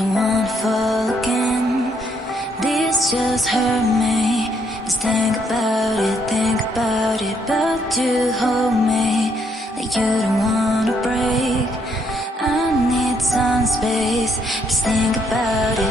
don't wanna fall again. This just hurt me. Just think about it, but you hold me like you don't wanna break. I need some space, just think about it.